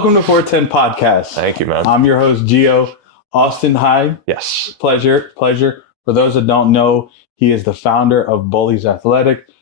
Welcome to FourTen Podcast. Thank you, man. I'm your host, Gio. Austin Heid. Yes. Pleasure. For those that don't know, he is the founder of Bowleys Athletics,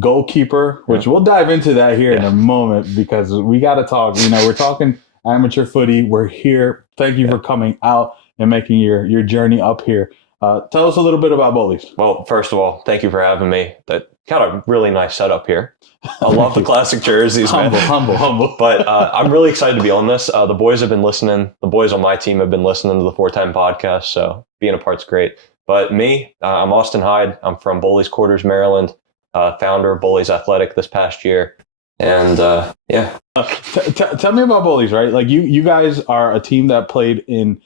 Goalkeeper, which we'll dive into that here in a moment because we got to talk. You know, we're talking amateur footy. We're here. Thank you for coming out and making your journey up here. Tell us a little bit about Bowleys. Well, first of all, thank you for having me. That got a really nice setup here. I love the classic jerseys, man. Humble. But I'm really excited to be on this. The boys have been listening. The boys on my team have been listening to the FourTen podcast, so being a part's great. But me, I'm Austin Heid. I'm from Bowleys Quarters, Maryland, founder of Bowleys Athletic this past year. And tell me about Bowleys, right? Like you guys are a team that played in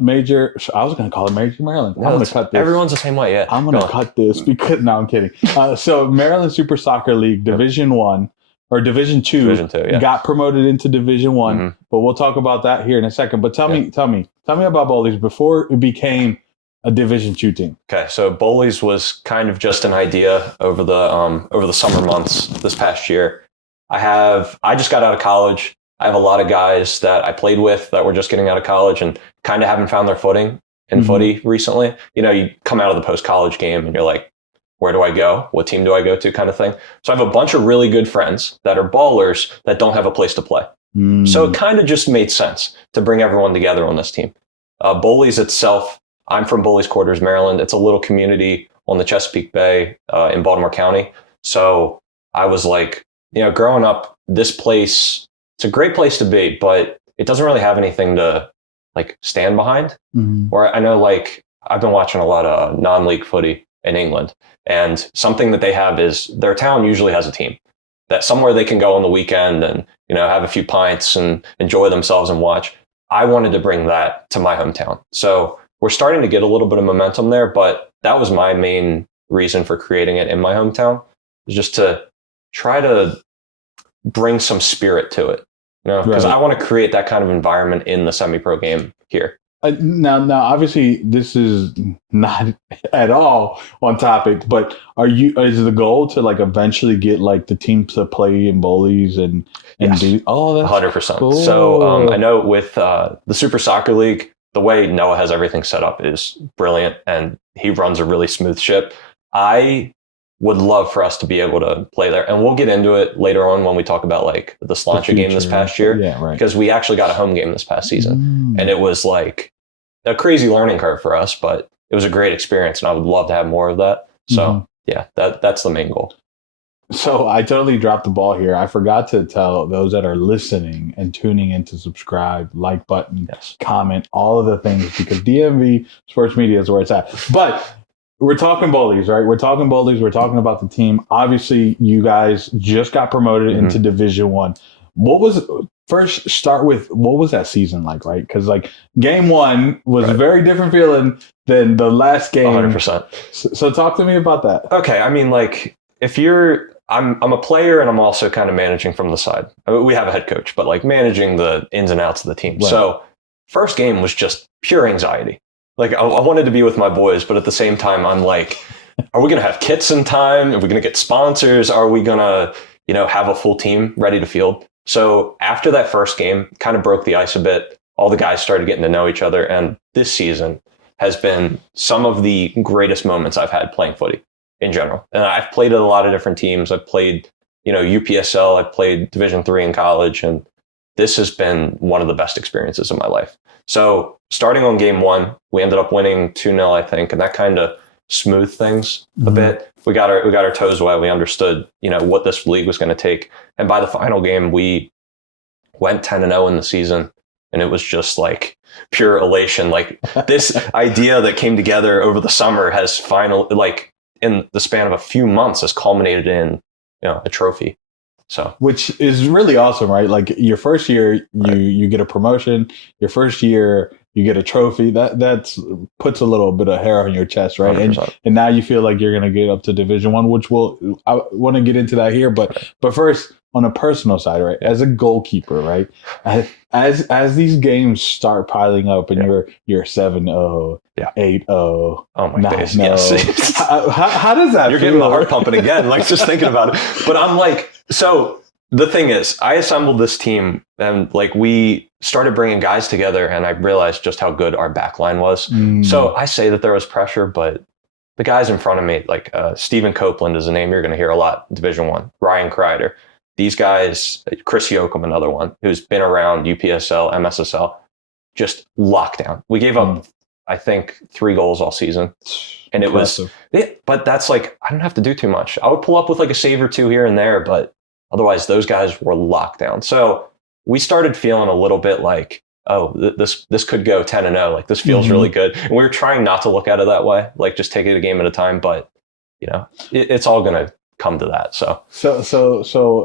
Major. I was going to call it Major Maryland. I'm going to cut this. Everyone's the same way, yeah. I'm going to cut this because no, I'm kidding. So Maryland Super Soccer League Division 1 or Division 2, Division 2 got promoted into Division 1, but we'll talk about that here in a second. But tell me about Bowleys before it became a Division 2 team. Okay, so Bowleys was kind of just an idea over the summer months this past year. I just got out of college. I have a lot of guys that I played with that were just getting out of college and kind of haven't found their footing in footy recently. You know, you come out of the post-college game and you're like, where do I go? What team do I go to kind of thing. So I have a bunch of really good friends that are ballers that don't have a place to play. So it kind of just made sense to bring everyone together on this team. Bowleys itself, I'm from Bowleys Quarters, Maryland. It's a little community on the Chesapeake Bay in Baltimore County. So I was like, you know, growing up, this place, it's a great place to be, but it doesn't really have anything to like stand behind. Or I know like I've been watching a lot of non-league footy in England, and something that they have is their town usually has a team that somewhere they can go on the weekend and, you know, have a few pints and enjoy themselves and watch. I wanted to bring that to my hometown. So we're starting to get a little bit of momentum there, but that was my main reason for creating it in my hometown, was just to try to bring some spirit to it, you know, because I want to create that kind of environment in the semi-pro game here. Now, obviously, this is not at all on topic, but is the goal to like eventually get like the teams to play in Bowleys and do? Oh, that's 100%. cool. So I know with the Super Soccer League, the way Noah has everything set up is brilliant, and he runs a really smooth ship. I would love for us to be able to play there. And we'll get into it later on when we talk about like the Slancha game this past year. Yeah, right. Because we actually got a home game this past season. And it was like a crazy learning curve for us, but it was a great experience, and I would love to have more of that. So that's the main goal. So I totally dropped the ball here. I forgot to tell those that are listening and tuning in to subscribe, like button, comment, all of the things, because DMV Sports Media is where it's at. But we're talking Bowleys, right? We're talking Bowleys. We're talking about the team. Obviously, you guys just got promoted into Division 1. What was that season like, right? Because like game 1 was a very different feeling than the last game. 100%. So talk to me about that. Okay, I mean, like I'm a player, and I'm also kind of managing from the side. I mean, we have a head coach, but like managing the ins and outs of the team. Right. So first game was just pure anxiety. Like I wanted to be with my boys, but at the same time, I'm like, are we going to have kits in time? Are we going to get sponsors? Are we going to, you know, have a full team ready to field? So after that first game, kind of broke the ice a bit. All the guys started getting to know each other. And this season has been some of the greatest moments I've had playing footy in general. And I've played at a lot of different teams. I've played, you know, UPSL. I've played Division 3 in college. And this has been one of the best experiences of my life. So starting on game 1, we ended up winning 2-0, I think. And that kind of smoothed things a bit. We got our toes wet. We understood, you know, what this league was going to take. And by the final game, we went 10-0 in the season. And it was just like pure elation. Like this idea that came together over the summer has finally, like in the span of a few months, has culminated in, you know, a trophy. So, which is really awesome, right? Like your first year, you get a promotion. Your first year, you get a trophy. That puts a little bit of hair on your chest, right? And now you feel like you're going to get up to Division 1, which I want to get into that here. But first, on a personal side, right? As a goalkeeper, right? As these games start piling up, and you're 7-0, 8-0, oh my 9-0. days, yes. How does that? You're feel? getting my heart pumping again, like just thinking about it. But I'm like, so The thing is, I assembled this team and like we started bringing guys together, and I realized just how good our back line was. So I say that there was pressure, but the guys in front of me, like Stephen Copeland is a name you're going to hear a lot, Division One. Ryan Kreider, these guys, Chris Yoakum, another one who's been around UPSL, MSSL, just lockdown. We gave up, I think, 3 goals all season, and Impressive. but that's like I don't have to do too much. I would pull up with like a save or two here and there, but otherwise those guys were locked down. So we started feeling a little bit like, oh, this could go 10-0. Like this feels really good. And we were trying not to look at it that way, like just take it a game at a time. But you know, it's all going to come to that. So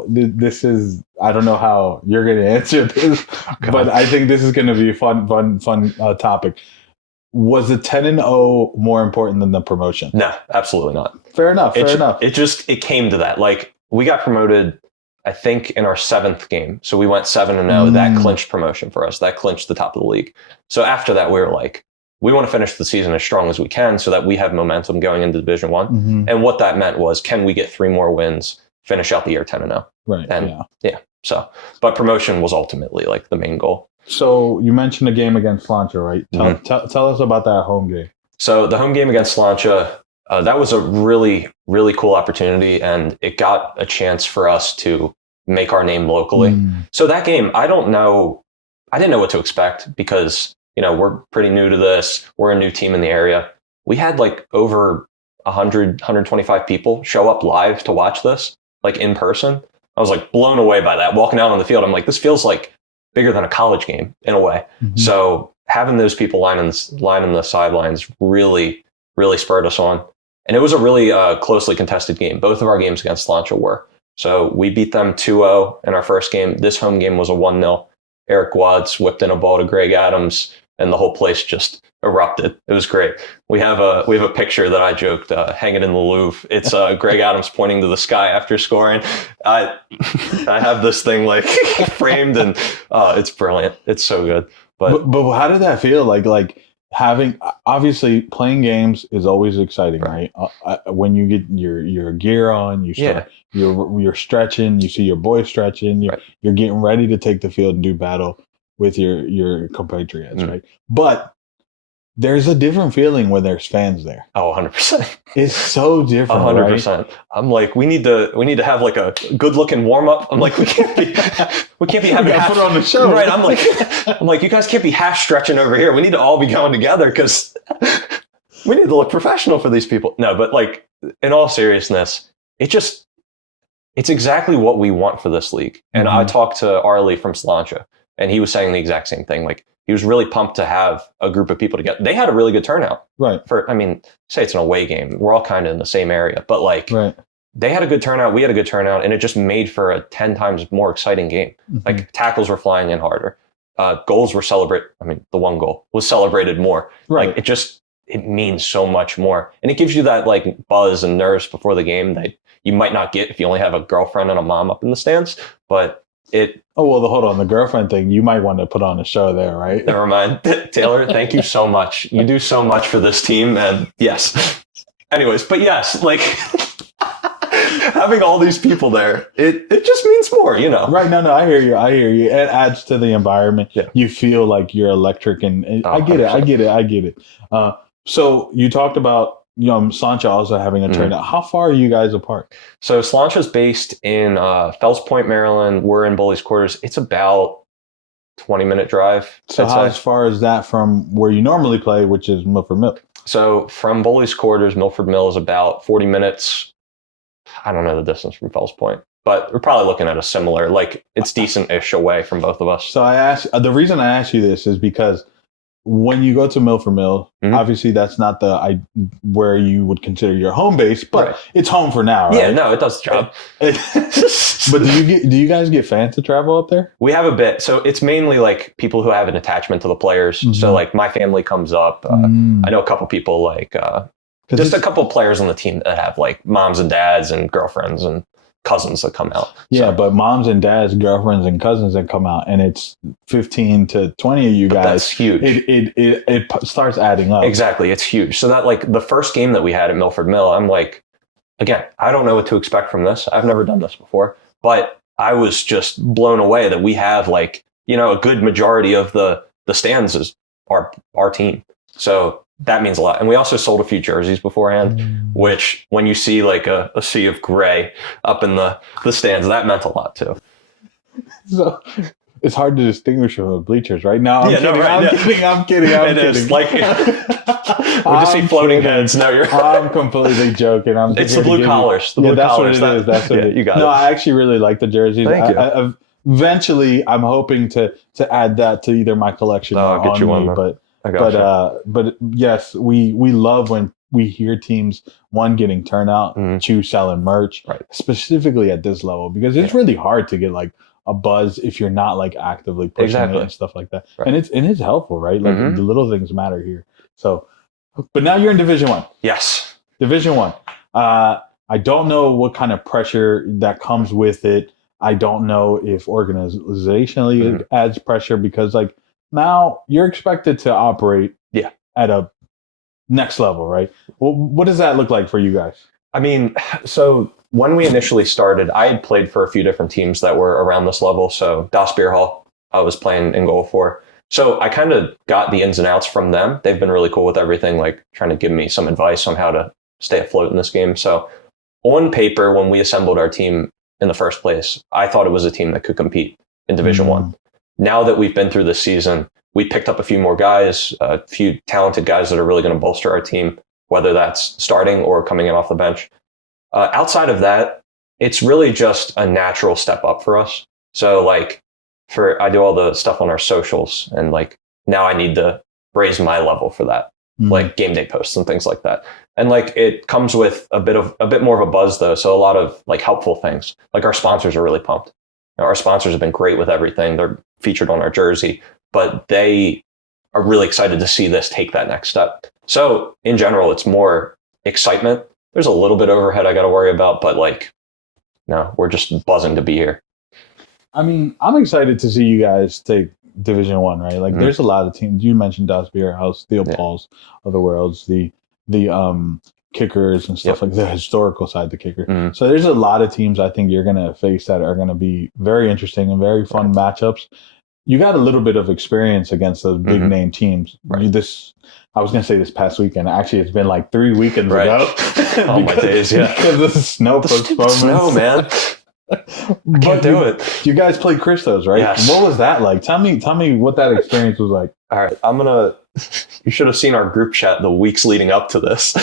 this is, I don't know how you're going to answer this, but I think this is going to be a fun topic. Was the 10-0 more important than the promotion? No, absolutely not. Fair enough. It came to that. Like we got promoted, I think, in our 7th game. So we went 7-0. That clinched promotion for us. That clinched the top of the league. So after that, we were like, we want to finish the season as strong as we can so that we have momentum going into Division One. And what that meant was, can we get 3 more wins, finish out the year 10-0? Right. And so, but promotion was ultimately like the main goal. So you mentioned a game against Slancha, right? Tell us about that home game. So the home game against Slancha, that was a really, really cool opportunity, and it got a chance for us to make our name locally. So that game, I didn't know what to expect because, you know, we're pretty new to this. We're a new team in the area. We had like over 100, 125 people show up live to watch this, like in person. I was like blown away by that. Walking out on the field, I'm like, this feels like bigger than a college game in a way. So having those people lining the sidelines really, really spurred us on. And it was a really closely contested game. Both of our games against Slancha were. So we beat them 2-0 in our first game. This home game was a 1-0. Eric Watts whipped in a ball to Greg Adams, and the whole place just erupted. It was great. We have a picture that I joked hanging in the Louvre. It's Greg Adams pointing to the sky after scoring. I have this thing like framed, and it's brilliant. It's so good. But how did that feel? Like having, obviously playing games is always exciting, right? When you get your gear on, you start, you're stretching, you see your boy stretching, you're getting ready to take the field and do battle with your compatriots, right? But there's a different feeling when there's fans there. Oh, 100%. It's so different. 100%. Right? I'm like, we need to have like a good looking warm up. I'm like, we can't be having put on the show. Right. I'm like, you guys can't be half stretching over here. We need to all be going together because we need to look professional for these people. No, but like in all seriousness, it's exactly what we want for this league. And I talked to Arlie from Slancha, and he was saying the exact same thing. Like, he was really pumped to have a group of people together. They had a really good turnout. Right. Say it's an away game. We're all kind of in the same area, but like they had a good turnout. We had a good turnout, and it just made for a 10 times more exciting game. Like tackles were flying in harder. Goals were celebrated. The one goal was celebrated more. Right. Like it means so much more. And it gives you that like buzz and nerves before the game that you might not get if you only have a girlfriend and a mom up in the stands. But hold on. The girlfriend thing, you might want to put on a show there, right? Never mind. Taylor, thank you so much. You do so much for this team, and yes. Anyways, but yes, like having all these people there, it just means more, you know? Right. No, I hear you. It adds to the environment. Yeah. You feel like you're electric, and I get it. So you talked about, Slancha also having a turnout. How far are you guys apart? So Slancha's based in Fells Point, Maryland. We're in Bowleys Quarters. It's about 20-minute drive. So as far as that from where you normally play, which is Milford Mill? So from Bowleys Quarters, Milford Mill is about 40 minutes. I don't know the distance from Fells Point, but we're probably looking at a similar, like it's decent-ish away from both of us. So the reason I asked you this is because when you go to Milford Mill, obviously that's not where you would consider your home base, but it's home for now, right? Yeah, no, it does the job. But do you guys get fans to travel up there? We have a bit. So it's mainly like people who have an attachment to the players. So like my family comes up. I know a couple people like just a couple of players on the team that have like moms and dads and girlfriends and cousins that come out. Yeah, but moms and dads, girlfriends and cousins that come out, and it's 15 to 20 of you guys. That's huge. It starts adding up. Exactly, it's huge. So that like the first game that we had at Milford Mill, I'm like, again, I don't know what to expect from this. I've never done this before, but I was just blown away that we have like, a good majority of the stands is our team. So that means a lot. And we also sold a few jerseys beforehand, which when you see like a sea of gray up in the stands, that meant a lot too. So it's hard to distinguish from the bleachers, right? No, I'm kidding. Yeah, I'm kidding. It is like we just see floating heads. No, I'm completely joking. It's the blue collars. The blue collars. What it is. That's what it is. You got it. No, I actually really like the jerseys. Thank you. Eventually, I'm hoping to add that to either my collection or I'll get you one. But yes, we love when we hear teams getting turnout, two selling merch, right, specifically at this level, because it's really hard to get like a buzz if you're not like actively pushing it and stuff like that. Right. And it's helpful, right? Like the little things matter here. So, but now you're in Division 1. Yes, Division 1. I don't know what kind of pressure that comes with it. I don't know if organizationally it adds pressure, because like now you're expected to operate at a next level, right? Well, what does that look like for you guys? I mean, so when we initially started, I had played for a few different teams that were around this level. So Das Beer Hall, I was playing in goal for. So I kind of got the ins and outs from them. They've been really cool with everything, like trying to give me some advice on how to stay afloat in this game. So on paper, when we assembled our team in the first place, I thought it was a team that could compete in Division 1. Now that we've been through this season, we picked up a few more guys, a few talented guys that are really going to bolster our team, whether that's starting or coming in off the bench. Outside of that, it's really just a natural step up for us. So like I do all the stuff on our socials, and like now I need to raise my level for that, like game day posts and things like that. And like it comes with a bit more of a buzz though. So a lot of like helpful things, like our sponsors are really pumped. Our sponsors have been great with everything. They're featured on our jersey, but they are really excited to see this take that next step. So in general, it's more excitement. There's a little bit overhead I got to worry about, but like, no, we're just buzzing to be here. I mean, I'm excited to see you guys take Division 1, right? Like there's a lot of teams. You mentioned Das Beer House, Steel Pauls of the worlds, the kickers and stuff like the historical side, the kicker. So there's a lot of teams I think you're going to face that are going to be very interesting and very fun matchups. You got a little bit of experience against those big name teams. I was going to say this past weekend. Actually, it's been like 3 weekends ago. Oh, my days, yeah. Because of the snow postponements. Snow, man. I can't do it. You guys played Christos, right? Yes. What was that like? Tell me what that experience was like. All right, you should have seen our group chat the weeks leading up to this.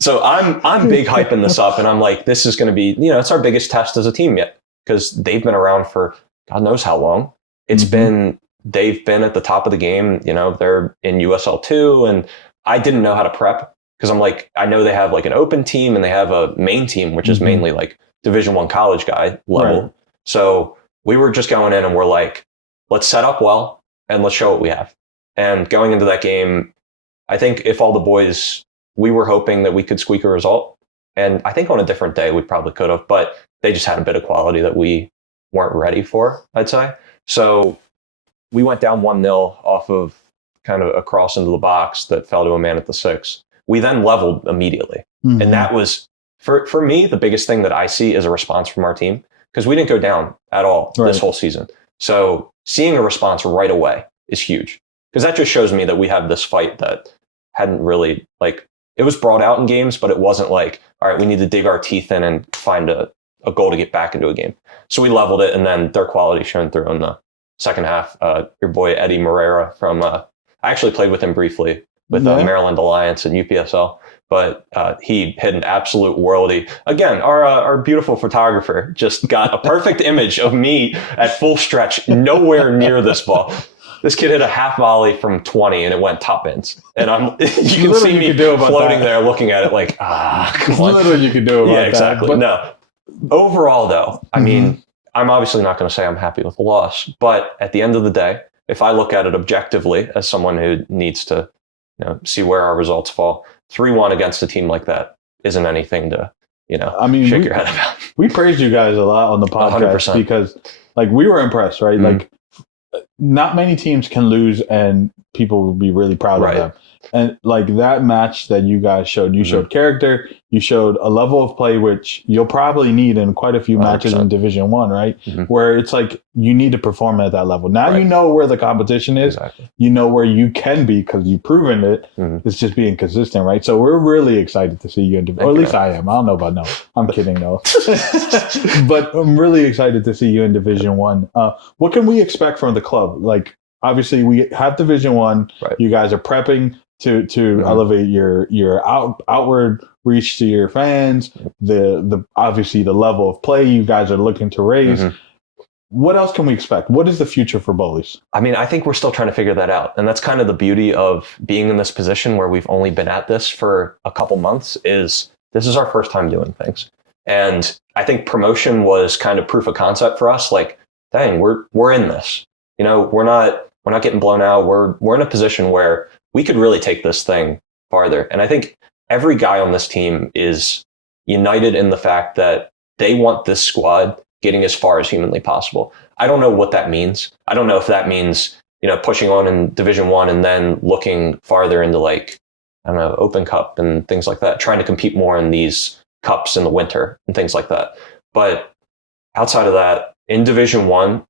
So I'm big hyping this up, and I'm like, this is going to be, it's our biggest test as a team yet, because they've been around for God knows how long. They've been at the top of the game. They're in USL 2, and I didn't know how to prep, because I'm like, I know they have like an open team and they have a main team, which is mainly like Division 1 college guy level. Right. So we were just going in and we're like, let's set up well and let's show what we have. And going into that game, I think if all the boys, we were hoping that we could squeak a result. And I think on a different day, we probably could have, but they just had a bit of quality that we weren't ready for, I'd say. So we went down 1-0 off of kind of a cross into the box that fell to a man at the 6. We then leveled immediately. And that was, for me, the biggest thing that I see is a response from our team, because we didn't go down at all this whole season. So seeing a response right away is huge, because that just shows me that we have this fight that hadn't really, like, it was brought out in games, but it wasn't like, all right, we need to dig our teeth in and find a goal to get back into a game. So we leveled it, and then their quality shone through in the second half. Your boy Eddie Moreira from, I actually played with him briefly with Maryland Alliance and UPSL, but he hit an absolute worldie. Again, our beautiful photographer just got a perfect image of me at full stretch, nowhere near this ball. This kid hit a half volley from 20 and it went top ends. And you can see me floating there looking at it like, come on. There's little you can do about that. Yeah, exactly. But no. Overall, though, I mean, I'm obviously not going to say I'm happy with the loss, but at the end of the day, if I look at it objectively as someone who needs to see where our results fall, 3-1 against a team like that isn't anything to, shake your head about. We praised you guys a lot on the podcast 100%. Because, like, we were impressed, right? Like, not many teams can lose and people will be really proud of them. And like that match that you guys showed, you showed character, you showed a level of play which you'll probably need in quite a few 100%. Matches in Division One, right? Where it's like you need to perform at that level. Now you know where the competition is, you know where you can be because you've proven it. It's just being consistent, right? So we're really excited to see you in Division. Or at least I am. I don't know about no. I'm kidding though. But I'm really excited to see you in Division One. What can we expect from the club? Like obviously we have Division One. You guys are prepping to elevate your outward reach to your fans, the obviously the level of play you guys are looking to raise. What else can we expect? What is the future for Bowleys? I mean, I think we're still trying to figure that out. And that's kind of the beauty of being in this position where we've only been at this for a couple months is this is our first time doing things. And I think promotion was kind of proof of concept for us. Like, dang, we're in this. You know, we're not getting blown out. We're in a position where we could really take this thing farther. And I think every guy on this team is united in the fact that they want this squad getting as far as humanly possible. I don't know what that means. I don't know if that means, you know, pushing on in Division One and then looking farther into like, I don't know, Open Cup and things like that, trying to compete more in these cups in the winter and things like that. But outside of that, in Division One,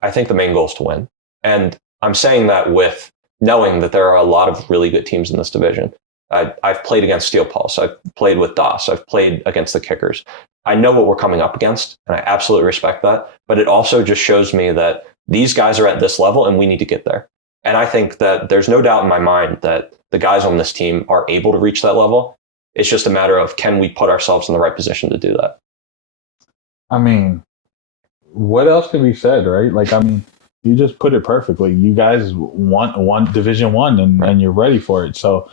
I think the main goal is to win. And I'm saying that with knowing that there are a lot of really good teams in this division. I've played against Steel Pulse. I've played with DOS. I've played against the Kickers. I know what we're coming up against, and I absolutely respect that. But it also just shows me that these guys are at this level, and we need to get there. And I think that there's no doubt in my mind that the guys on this team are able to reach that level. It's just a matter of, can we put ourselves in the right position to do that? I mean, what else can be said, right? Like, I mean, you just put it perfectly. You guys want Division One, and you're ready for it. So,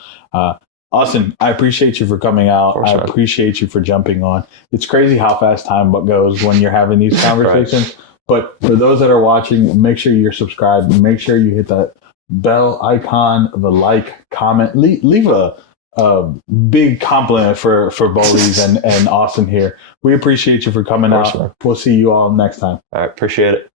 Austin, I appreciate you for coming out. I appreciate you for jumping on. It's crazy how fast time goes when you're having these conversations. But for those that are watching, make sure you're subscribed. Make sure you hit that bell icon, the like, comment, leave a big compliment for Bowleys and Austin here. We appreciate you for coming out. We'll see you all next time. I appreciate it.